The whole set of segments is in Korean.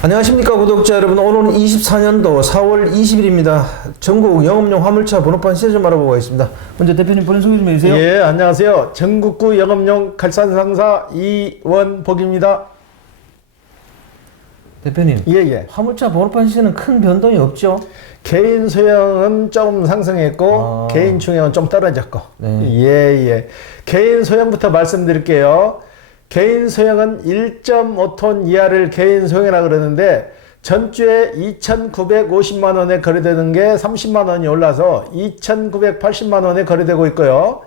안녕하십니까 구독자 여러분. 오늘은 24년도 4월 20일입니다. 전국 영업용 화물차 번호판 시세 좀 알아보고 있습니다. 먼저 대표님 본인 소개 좀 해주세요. 예, 안녕하세요. 전국구 영업용 갈산상사 이원복입니다. 대표님, 예. 화물차 번호판 시세는 큰 변동이 없죠? 개인 소형은 좀 상승했고 개인 중형은 좀 떨어졌고. 네. 예. 개인 소형부터 말씀드릴게요. 개인 소형은 1.5톤 이하를 개인 소형이라 그러는데 전주에 2,950만 원에 거래되는 게 30만 원이 올라서 2,980만 원에 거래되고 있고요.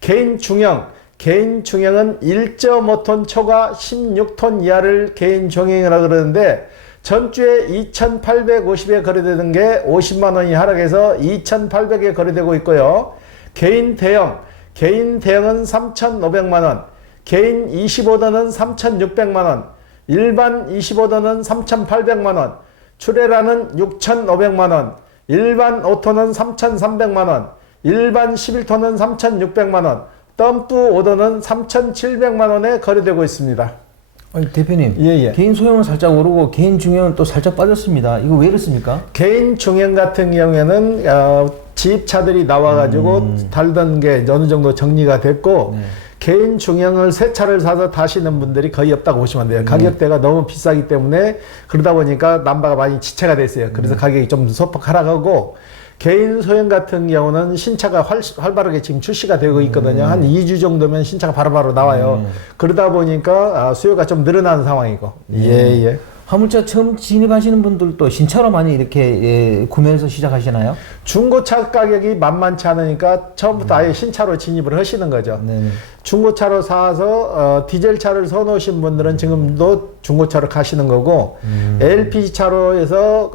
개인 중형은 1.5톤 초과 16톤 이하를 개인 중형이라 그러는데 전주에 2,850에 거래되는 게 50만 원이 하락해서 2,800에 거래되고 있고요. 개인 대형은 3,500만 원, 개인 25톤은 3,600만 원, 일반 25톤은 3,800만 원, 출애라는 6,500만 원, 일반 5톤은 3,300만 원, 일반 11톤은 3,600만 원, 덤프 5톤은 3,700만 원에 거래되고 있습니다. 아니, 대표님, 예. 개인 소형은 살짝 오르고 개인 중형은 또 살짝 빠졌습니다. 이거 왜 이렇습니까? 개인 중형 같은 경우에는 지입차들이 나와가지고 달던 게 어느 정도 정리가 됐고 개인 중형을 새 차를 사서 타시는 분들이 거의 없다고 보시면 돼요. 가격대가 너무 비싸기 때문에 그러다 보니까 남바가 많이 지체가 됐어요. 그래서 가격이 좀 소폭 하락하고 개인 소형 같은 경우는 신차가 활발하게 지금 출시가 되고 있거든요. 한 2주 정도면 신차가 바로바로 나와요. 그러다 보니까 수요가 좀 늘어나는 상황이고. 예. 화물차 처음 진입하시는 분들도 신차로 많이 이렇게 구매해서 시작하시나요? 중고차 가격이 만만치 않으니까 처음부터 아예 신차로 진입을 하시는 거죠. 네. 중고차로 사서 디젤차를 사놓으신 분들은 지금도 중고차로 가시는 거고 LPG차로 해서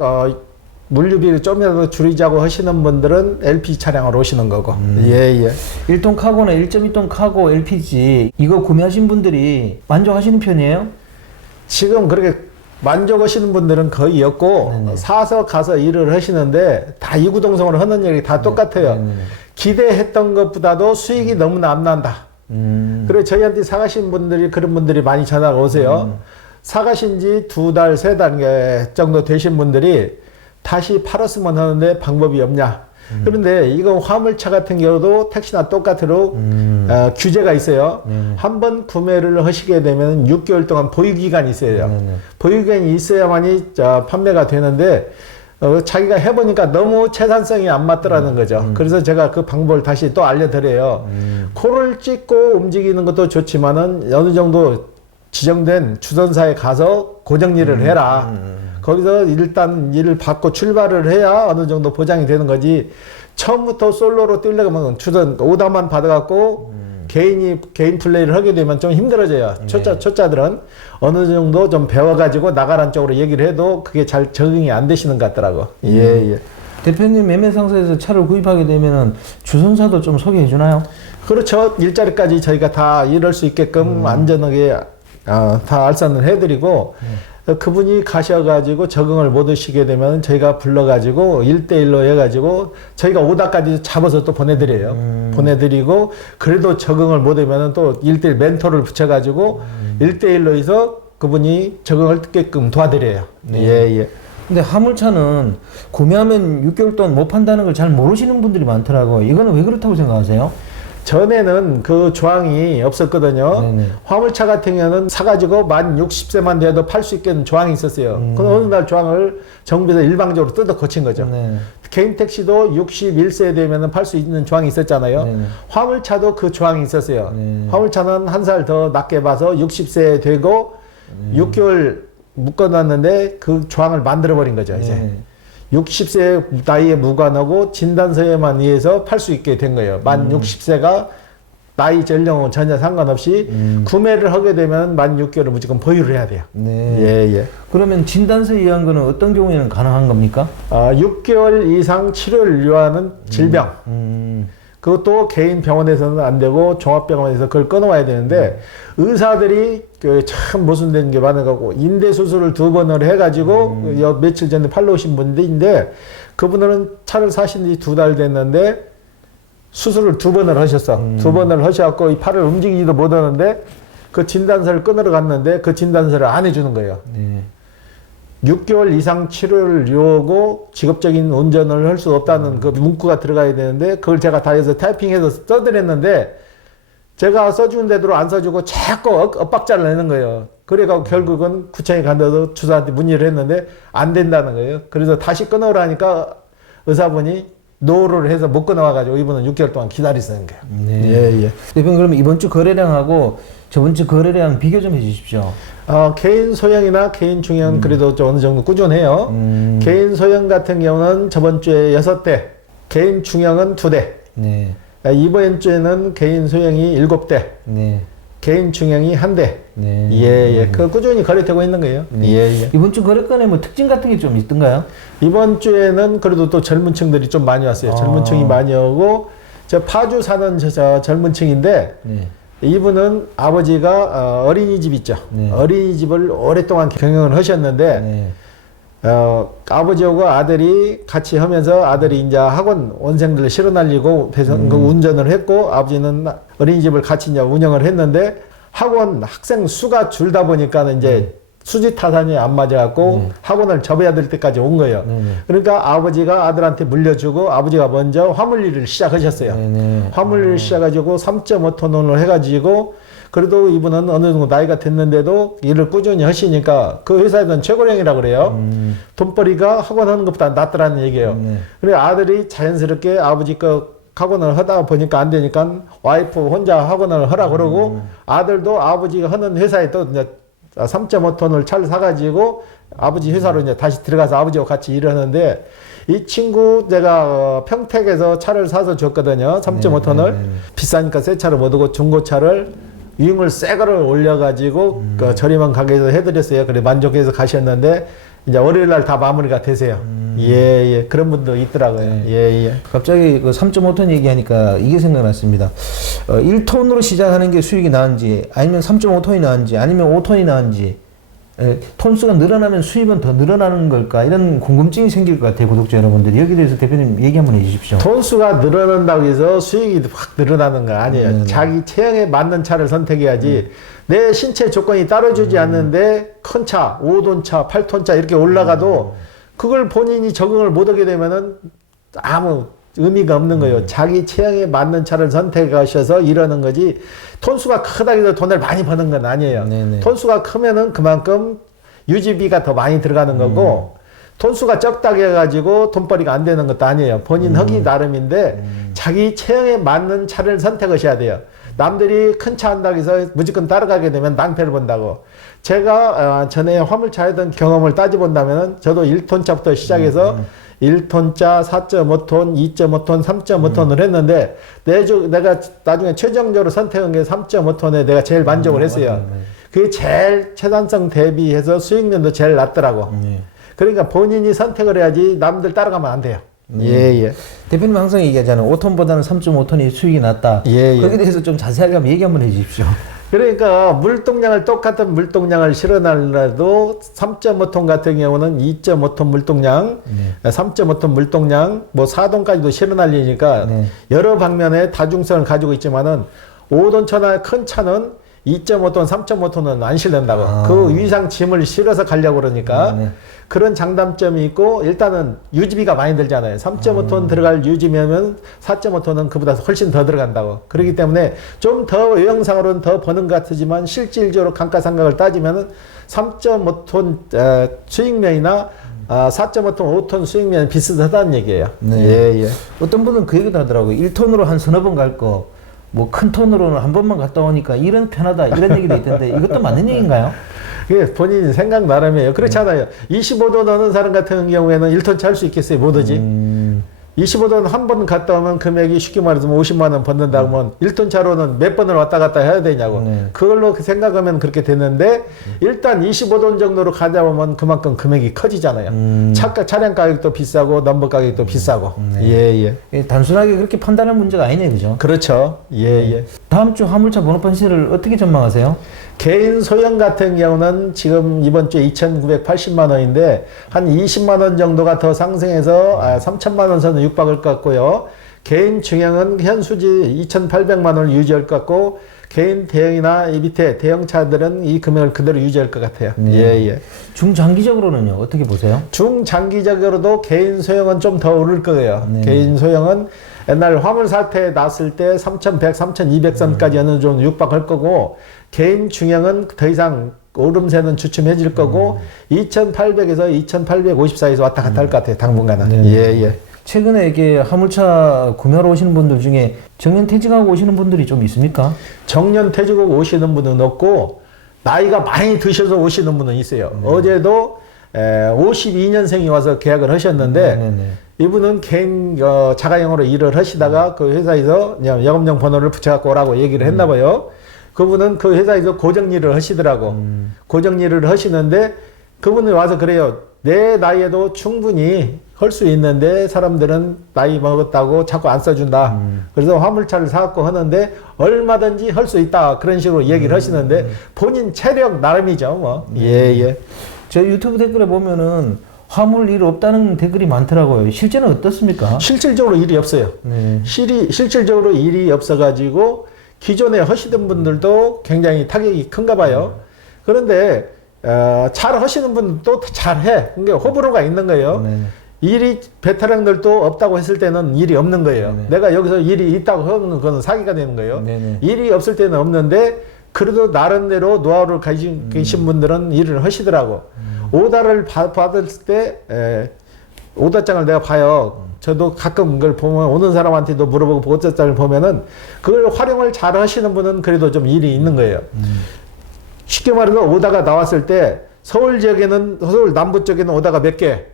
물류비를 좀이라도 줄이자고 하시는 분들은 LPG 차량으로 오시는 거고. 예. 1톤 카고나 1.2톤 카고 LPG 이거 구매하신 분들이 만족하시는 편이에요? 지금 그렇게 만족하시는 분들은 거의 없고 사서 가서 일을 하시는데 다 이구동성으로 하는 일이 다 똑같아요. 기대했던 것보다도 수익이 너무나 안 난다. 그리고 저희한테 사가신 분들이 그런 분들이 많이 전화가 오세요. 사가신 지 2달, 3달 정도 되신 분들이 다시 팔았으면 하는데 방법이 없냐. 그런데 이거 화물차 같은 경우도 택시나 똑같도록 규제가 있어요. 한번 구매를 하시게 되면 6개월 동안 보유기간이 있어요. 보유기간이 있어야만이 판매가 되는데 자기가 해보니까 너무 채산성이 안 맞더라는 거죠. 그래서 제가 그 방법을 다시 또 알려드려요. 코를 찍고 움직이는 것도 좋지만은 어느 정도 지정된 주선사에 가서 고정 일을 해라. 거기서 일단 일을 받고 출발을 해야 어느 정도 보장이 되는 거지. 처음부터 솔로로 뛰려면 주선 오다만 받아갖고 개인 플레이를 하게 되면 좀 힘들어져요. 초짜들은 어느 정도 좀 배워가지고 나가란 쪽으로 얘기를 해도 그게 잘 적응이 안 되시는 것 같더라고. 예. 대표님 매매상사에서 차를 구입하게 되면은 주선사도 좀 소개해 주나요? 그렇죠. 일자리까지 저희가 다 일할 수 있게끔 안전하게 다 알선을 해드리고 그분이 가셔가지고 적응을 못 하시게 되면 저희가 불러가지고 1대1로 해가지고 저희가 오다까지 잡아서 또 보내드려요. 보내드리고 그래도 적응을 못 하면 또 1대1 멘토를 붙여가지고 1대1로 해서 그분이 적응을 하게끔 도와드려요. 예. 근데 화물차는 구매하면 6개월 동안 못 판다는 걸 잘 모르시는 분들이 많더라고요. 이거는 왜 그렇다고 생각하세요? 전에는 그 조항이 없었거든요. 화물차 같은 경우는 사가지고 만 60세만 돼도 팔 수 있게 조항이 있었어요. 그럼 어느 날 조항을 정부에서 일방적으로 뜯어 고친 거죠. 개인 택시도 61세 되면 팔 수 있는 조항이 있었잖아요. 화물차도 그 조항이 있었어요. 화물차는 한 살 더 낮게 봐서 60세 되고 6개월 묶어놨는데 그 조항을 만들어버린 거죠, 이제. 60세 나이에 무관하고 진단서에만 의해서 팔 수 있게 된 거예요. 만 60세가 나이 연령은 전혀 상관없이 구매를 하게 되면 만 6개월을 무조건 보유를 해야 돼요. 예. 그러면 진단서에 의한 거는 어떤 경우에는 가능한 겁니까? 6개월 이상 치료를 요하는 질병. 그것도 개인 병원에서는 안 되고 종합병원에서 그걸 끊어와야 되는데 의사들이 참 모순되는 게 많아가지고 인대 수술을 2번을 해가지고 며칠 전에 팔러 오신 분인데 그분들은 차를 사신 지 2달 됐는데 수술을 2번을 하셨어. 2번을 하셔갖고 이 팔을 움직이지도 못하는데 그 진단서를 끊으러 갔는데 그 진단서를 안 해주는 거예요. 6개월 이상 치료를 요하고 직업적인 운전을 할 수 없다는 그 문구가 들어가야 되는데 그걸 제가 다 해서 타이핑해서 써드렸는데 제가 써주는 대로 안 써주고 자꾸 엇박자를 내는 거예요. 그래가지고 결국은 구청에 간다고 주사한테 문의를 했는데 안 된다는 거예요. 그래서 다시 끊어라니까 의사분이 노를 해서 못 끊어와가지고 이분은 6개월 동안 기다리시는 거예요. 네. 예, 예. 대표님 그럼 이번 주 거래량하고 저번 주 거래량 비교 좀 해주십시오. 개인 소형이나 개인 중형 그래도 좀 어느 정도 꾸준해요. 개인 소형 같은 경우는 저번 주에 6대, 개인 중형은 2대. 네. 이번 주에는 개인 소형이 7대, 네. 개인 중형이 1대. 네. 예, 예. 그 꾸준히 거래되고 있는 거예요. 네. 예, 예. 이번 주 거래건에 뭐 특징 같은 게 좀 있던가요? 이번 주에는 그래도 또 젊은 층들이 좀 많이 왔어요. 젊은 층이 많이 오고, 저 파주 사는 저 젊은 층인데, 네. 이분은 아버지가 어린이집 있죠. 네. 어린이집을 오랫동안 경영을 하셨는데, 네. 아버지하고 아들이 같이 하면서 아들이 이제 학원 원생들을 실어 날리고 배송 운전을 했고 아버지는 어린이집을 같이 이제 운영을 했는데 학원 학생 수가 줄다 보니까 이제 수지 타산이 안 맞아갖고 학원을 접어야 될 때까지 온 거예요. 그러니까 아버지가 아들한테 물려주고 아버지가 먼저 화물 일을 시작하셨어요. 화물 일을 시작해가지고 3.5톤을 해가지고 그래도 이분은 어느 정도 나이가 됐는데도 일을 꾸준히 하시니까 그 회사에서는 최고령이라고 그래요. 돈벌이가 학원 하는 것보다 낫더라는 얘기예요. 그래 아들이 자연스럽게 아버지 거 학원을 하다 보니까 안 되니까 와이프 혼자 학원을 하라 그러고 아들도 아버지가 하는 회사에 또 이제 3.5톤을 차를 사가지고 아버지 회사로 이제 다시 들어가서 아버지와 같이 일을 하는데 이 친구 내가 평택에서 차를 사서 줬거든요. 3.5톤을. 비싸니까 새 차를 못 오고 중고차를 유흥을 새 거를 올려가지고 그 저렴한 가격에서 해드렸어요. 그래 만족해서 가셨는데 이제 월요일 날 다 마무리가 되세요. 예, 예. 그런 분도 있더라고요. 네. 예, 예. 갑자기 그 3.5톤 얘기하니까 이게 생각났습니다. 1톤으로 시작하는 게 수익이 나은지 아니면 3.5톤이 나은지 아니면 5톤이 나은지 톤수가 늘어나면 수익은 더 늘어나는 걸까 이런 궁금증이 생길 것 같아요. 구독자 여러분들이 여기에 대해서 대표님 얘기 한번 해주십시오. 톤수가 늘어난다고 해서 수익이 확 늘어나는 거 아니에요. 자기 체형에 맞는 차를 선택해야지 내 신체 조건이 따라주지 않는데 큰 차, 5톤 차, 8톤 차 이렇게 올라가도 그걸 본인이 적응을 못하게 되면은 아무 의미가 없는 거예요. 자기 체형에 맞는 차를 선택하셔서 이러는 거지 톤수가 크다고 해서 돈을 많이 버는 건 아니에요. 네네. 톤수가 크면은 그만큼 유지비가 더 많이 들어가는 거고 톤수가 적다고 해가지고 돈벌이가 안 되는 것도 아니에요. 본인 하기 나름인데 자기 체형에 맞는 차를 선택하셔야 돼요. 남들이 큰 차 한다고 해서 무조건 따라가게 되면 낭패를 본다고. 제가 전에 화물차 하던 경험을 따져본다면 저도 1톤 차부터 시작해서 1톤짜, 4.5톤, 2.5톤, 3.5톤을 했는데 내가 나중에 최종적으로 선택한 게 3.5톤에 내가 제일 만족을 했어요. 그게 제일 최단성 대비해서 수익률도 제일 낮더라고. 그러니까 본인이 선택을 해야지 남들 따라가면 안 돼요. 예, 예. 대표님 항상 얘기하잖아요. 5톤보다는 3.5톤이 수익이 낮다. 예, 예. 거기에 대해서 좀 자세하게 한번 얘기 한번 해주십시오. 그러니까 물동량을 똑같은 물동량을 실어놔도 3.5톤 같은 경우는 2.5톤 물동량, 3.5톤 물동량, 뭐 4톤까지도 실어날리니까 여러 방면의 다중성을 가지고 있지만은 5톤 차나 큰 차는 2.5톤, 3.5톤은 안 실린다고. 그 위상 짐을 실어서 가려고 그러니까 그런 장단점이 있고 일단은 유지비가 많이 들잖아요. 3.5톤 들어갈 유지비면 4.5톤은 그보다 훨씬 더 들어간다고. 그렇기 때문에 좀 더 외형상으로는 더 버는 것 같지만 실질적으로 감가상각을 따지면은 3.5톤 수익면이나 4.5톤, 5톤 수익면이 비슷하다는 얘기예요. 네. 예, 예. 어떤 분은 그 얘기도 하더라고요. 1톤으로 한 서너 번 갈 거, 뭐 큰 톤으로는 한 번만 갔다 오니까 이런 편하다 이런 얘기도 있던데 이것도 맞는 얘기인가요? 그게 본인 생각 나름이에요. 그렇잖아요. 25돈 넣는 사람 같은 경우에는 1톤 차 할 수 있겠어요? 못 오지. 25돈 한 번 갔다 오면 금액이 쉽게 말해서 50만 원 받는다고 하면 1톤 차로는 몇 번을 왔다 갔다 해야 되냐고. 그걸로 생각하면 그렇게 되는데 일단 25돈 정도로 가다 보면 그만큼 금액이 커지잖아요. 차량 가격도 비싸고 넘버 가격도 비싸고. 예, 예. 단순하게 그렇게 판단할 문제가 아니네요. 그죠? 그렇죠. 예, 예. 다음 주 화물차 번호판 시세를 어떻게 전망하세요? 개인 소형 같은 경우는 지금 이번 주에 2,980만 원인데 한 20만 원 정도가 더 상승해서 3,000만 원 선을 육박을 것 같고요. 개인 중형은 현 수지 2,800만 원을 유지할 것 같고 개인 대형이나 이 밑에 대형차들은 이 금액을 그대로 유지할 것 같아요. 예. 중장기적으로는요, 어떻게 보세요? 중장기적으로도 개인 소형은 좀 더 오를 거예요. 개인 소형은 옛날 화물 사태 났을 때 3,100, 3,200선까지 어느 정도 육박할 거고, 개인 중형은 더 이상 오름세는 주춤해질 거고, 2,800에서 2,850 사이에서 왔다 갔다 할 것 같아요, 당분간은. 예. 최근에 이게 화물차 구매하러 오시는 분들 중에 정년퇴직하고 오시는 분들이 좀 있습니까? 정년퇴직하고 오시는 분은 없고, 나이가 많이 드셔서 오시는 분은 있어요. 어제도 52년생이 와서 계약을 하셨는데, 이분은 개인 자가용으로 일을 하시다가 그 회사에서 그냥 영업용 번호를 붙여갖고 오라고 얘기를 했나 봐요. 그분은 그 회사에서 고정 일을 하시더라고. 고정 일을 하시는데 그분이 와서 그래요. 내 나이에도 충분히 할 수 있는데 사람들은 나이 먹었다고 자꾸 안 써준다. 그래서 화물차를 사갖고 하는데 얼마든지 할 수 있다. 그런 식으로 얘기를 하시는데 본인 체력 나름이죠. 뭐. 예. 저 유튜브 댓글에 보면은 화물 일 없다는 댓글이 많더라고요. 실제는 어떻습니까? 실질적으로 일이 없어요. 실질적으로 일이 없어가지고 기존에 하시던 분들도 굉장히 타격이 큰가 봐요. 그런데 잘 하시는 분도 잘해. 그러니까 호불호가 있는 거예요. 일이 베테랑들도 없다고 했을 때는 일이 없는 거예요. 내가 여기서 일이 있다고 하는 그건 사기가 되는 거예요. 일이 없을 때는 없는데 그래도 나름대로 노하우를 가지고 계신 분들은 일을 하시더라고. 오다를 받을 때 오다장을 내가 봐요. 저도 가끔 그걸 보면 오는 사람한테도 물어보고 오다장을 보면은 그걸 활용을 잘 하시는 분은 그래도 좀 일이 있는 거예요. 쉽게 말해서 오다가 나왔을 때 서울 지역에는 서울 남부 쪽에는 오다가 몇 개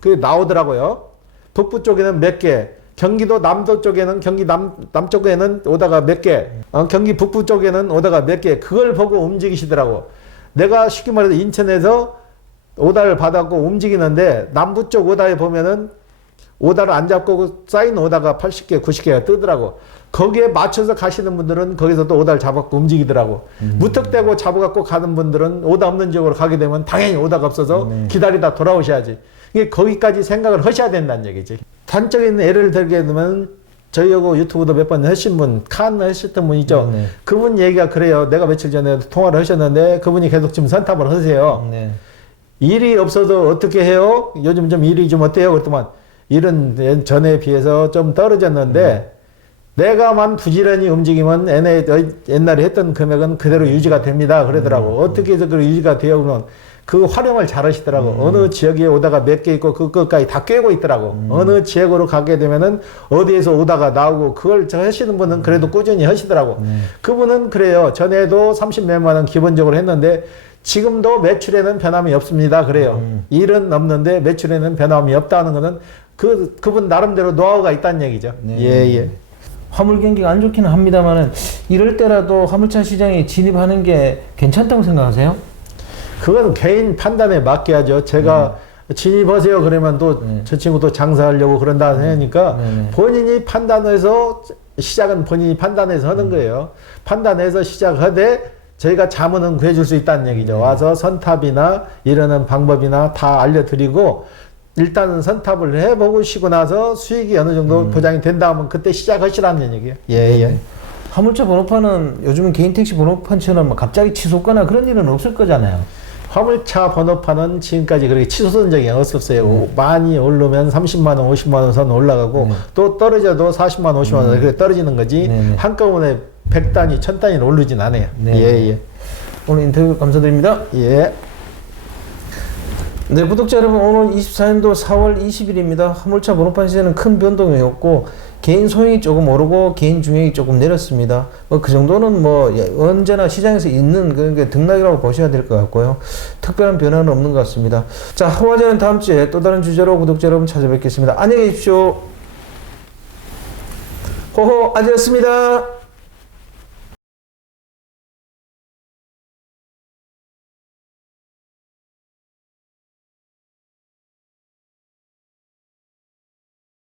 그게 나오더라고요. 북부 쪽에는 몇 개, 경기도 남도 쪽에는 경기 남쪽에는 오다가 몇 개, 경기 북부 쪽에는 오다가 몇 개, 그걸 보고 움직이시더라고. 내가 쉽게 말해서 인천에서 오다를 받았고 움직이는데 남부 쪽 오다에 보면은 오다를 안 잡고 쌓인 오다가 80개, 90개가 뜨더라고. 거기에 맞춰서 가시는 분들은 거기서 또 오다를 잡아갖고 움직이더라고. 무턱대고 잡아갖고 가는 분들은 오다 없는 지역으로 가게 되면 당연히 오다가 없어서 기다리다 돌아오셔야지. 이게 거기까지 생각을 하셔야 된다는 얘기지. 단적인 예를 들게 되면 저희하고 유튜브도 몇 번 하신 분, 칸 하셨던 분 있죠. 그분 얘기가 그래요. 내가 며칠 전에 통화를 하셨는데 그분이 계속 지금 선탑을 하세요. 일이 없어도 어떻게 해요? 요즘 좀 일이 좀 어때요? 그랬더만 일은 전에 비해서 좀 떨어졌는데 내가만 부지런히 움직이면 옛날에 했던 금액은 그대로 유지가 됩니다. 그러더라고. 어떻게 해서 그 유지가 되어 그러면 그 활용을 잘 하시더라고. 어느 지역에 오다가 몇 개 있고 그것까지 다 꿰고 있더라고. 어느 지역으로 가게 되면은 어디에서 오다가 나오고 그걸 하시는 분은 그래도 꾸준히 하시더라고. 그분은 그래요. 전에도 30몇만 원 기본적으로 했는데 지금도 매출에는 변함이 없습니다. 그래요. 일은 없는데 매출에는 변함이 없다는 것은 그분 나름대로 노하우가 있다는 얘기죠. 예. 화물 경기가 안 좋기는 합니다만은 이럴 때라도 화물차 시장에 진입하는 게 괜찮다고 생각하세요? 그건 개인 판단에 맡겨야죠. 제가 진입하세요 그러면 또 저 친구도 장사하려고 그런다 하니까 본인이 판단해서 시작은 본인이 판단해서 하는 거예요. 판단해서 시작하되 저희가 자문은 구해줄 수 있다는 얘기죠. 와서 선탑이나 이러는 방법이나 다 알려드리고 일단은 선탑을 해보시고 나서 수익이 어느 정도 보장이 된다 하면 그때 시작하시라는 얘기예요. 예. 화물차 번호판은 요즘은 개인 택시 번호판처럼 갑자기 치솟거나 그런 일은 없을 거잖아요. 화물차 번호판은 지금까지 그렇게 치솟은 적이 없었어요. 많이 오르면 30만 원, 50만 원 선 올라가고 또 떨어져도 40만 원, 50만 원 그렇게 떨어지는 거지 한꺼번에 100단위, 1000단위는 오르진 않아요. 예. 오늘 인터뷰 감사드립니다. 예. 네, 구독자 여러분, 오늘 24년도 4월 20일입니다. 화물차 번호판 시세는 큰 변동이 없고 개인 소형이 조금 오르고 개인 중형이 조금 내렸습니다. 그 정도는 언제나 시장에서 있는 그러니까 등락이라고 보셔야 될 것 같고요. 특별한 변화는 없는 것 같습니다. 자, 화화제는 다음 주에 또 다른 주제로 구독자 여러분 찾아뵙겠습니다. 안녕히 계십시오. 호호 아재였습니다.